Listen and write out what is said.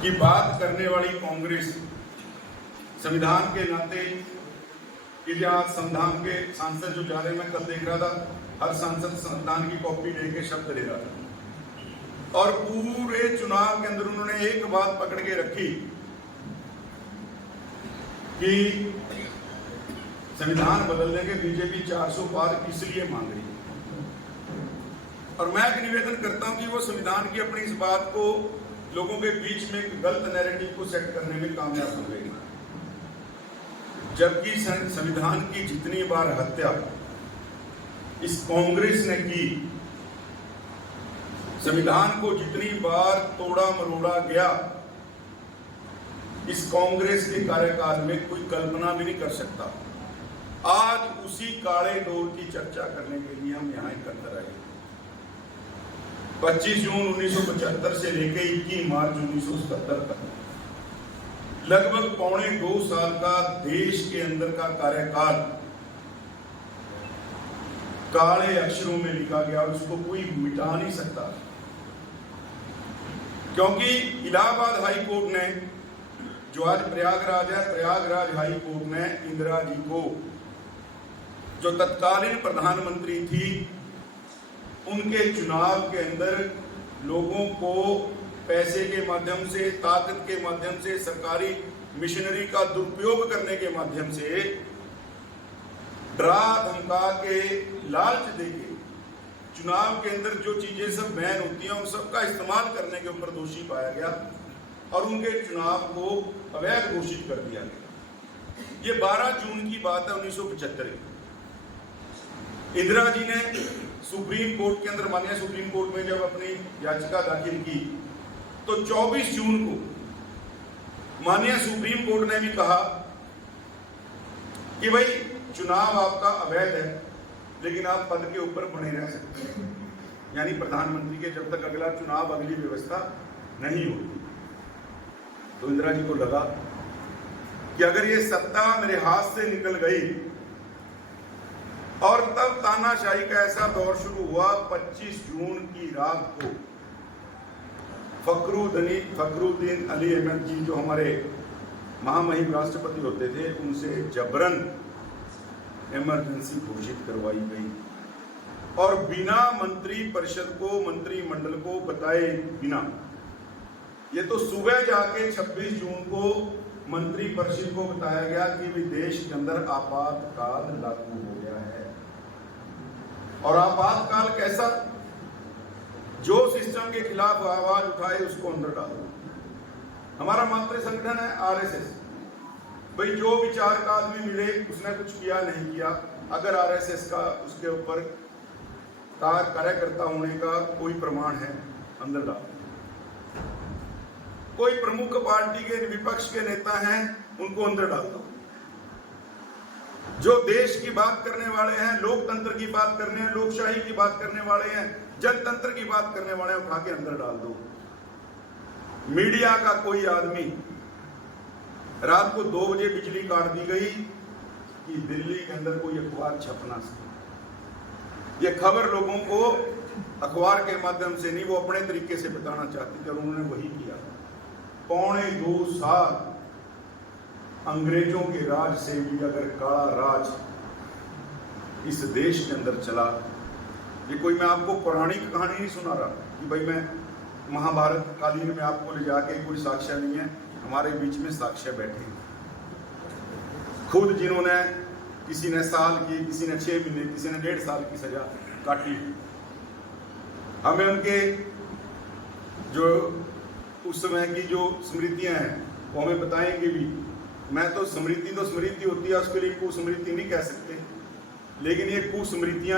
की बात करने वाली कांग्रेस संविधान के नाते कि आज संविधान के सांसद जो जा रहे हैं, मैं कल देख रहा था, हर सांसद संविधान की कॉपी लेके शब्द ले रहा था और पूरे चुनाव के अंदर उन्होंने एक बात पकड़ के रखी कि संविधान बदलने के बीजेपी 400 पार इसलिए मांग रही है। और मैं एक निवेदन करता हूं कि वो संविधान की अपनी इस बात को लोगों के बीच में एक गलत नैरेटिव को सेट करने में कामयाब हो गई, जबकि संविधान की जितनी बार हत्या इस कांग्रेस ने की, संविधान को जितनी बार तोड़ा मरोड़ा गया, इस कांग्रेस के कार्यकाल में कोई कल्पना भी नहीं कर सकता। आज उसी काले दौर की चर्चा करने के लिए हम यहां एकत्र आए। 25 जून 1975 से लेकर 21 मार्च 1977 तक लगभग 1.25 साल का देश के अंदर का कार्यकाल काले अक्षरों में लिखा गया और उसको कोई मिटा नहीं सकता, क्योंकि इलाहाबाद हाई कोर्ट ने, जो आज प्रयागराज है, प्रयागराज हाई कोर्ट ने इंदिरा जी को, जो तत्कालीन प्रधानमंत्री थी, उनके चुनाव के अंदर लोगों को पैसे के माध्यम से, ताकत के माध्यम से, सरकारी मिशनरी का दुरुपयोग करने के माध्यम से, डरा धमका के, लालच देके चुनाव के अंदर जो चीजें सब बैन होती हैं उन सबका इस्तेमाल करने के ऊपर दोषी पाया गया और उनके चुनाव को अवैध घोषित कर दिया गया। ये 12 जून की बात है 1975 की। इंदिरा जी ने सुप्रीम कोर्ट के अंदर, माननीय सुप्रीम कोर्ट में जब अपनी याचिका दाखिल की तो 24 जून को माननीय सुप्रीम कोर्ट ने भी कहा कि भाई चुनाव आपका अवैध है, लेकिन आप पद के ऊपर बने रह सकते हैं, यानी प्रधानमंत्री के जब तक अगला चुनाव, अगली व्यवस्था नहीं होती। तो इंदिरा जी को लगा कि अगर ये सत्ता मेरे हाथ से निकल गई, और तब तानाशाही का ऐसा दौर शुरू हुआ। 25 जून की रात को फखरुद्दीन अली अहमद जी, जो हमारे महामहिम राष्ट्रपति होते थे, उनसे जबरन इमरजेंसी घोषित करवाई गई और बिना मंत्री परिषद को, मंत्रिमंडल को बताए बिना, ये तो सुबह जाके 26 जून को मंत्री परिषद को बताया गया कि विदेश के अंदर आपातकाल लागू हो गया है। और आपातकाल कैसा? जो सिस्टम के खिलाफ आवाज उठाए उसको अंदर डालो। हमारा मात्र संगठन है आरएसएस। भाई जो विचार का आदमी मिले, उसने कुछ किया नहीं किया, अगर आरएसएस का उसके ऊपर कार्यकर्ता होने का कोई प्रमाण है, अंदर डालो। कोई प्रमुख पार्टी के, विपक्ष के नेता हैं, उनको अंदर डाल दो। जो देश की बात करने वाले हैं, लोकतंत्र की बात करने हैं, लोकशाही की बात करने वाले हैं, जनतंत्र की बात करने वाले हैं, उठा के अंदर डाल दो। मीडिया का कोई आदमी, रात को 2 बजे बिजली काट दी गई कि दिल्ली के अंदर कोई अखबार छपना सके। ये खबर लोगों को अखबार के माध्यम से नहीं, वो अपने तरीके से बताना चाहती थी और उन्होंने वही किया। 2.25 साल अंग्रेजों के राज से भी अगर काला राज इस देश के अंदर चला, ये कोई मैं आपको पौराणिक कहानी नहीं सुना रहा कि भाई मैं महाभारत कालीन में आपको ले जाके, कोई साक्ष्य नहीं है, हमारे बीच में साक्ष्य बैठे। खुद जिन्होंने, किसी ने साल की, किसी ने 6 महीने, किसी ने 1.5 साल की सजा काटी, हमें उनके जो उस समय की जो स्मृतियां हैं वो हमें बताएंगे भी। मैं तो स्मृति होती है, उसके लिए कुस्मृति नहीं कह सकते, लेकिन ये कुस्मृतियां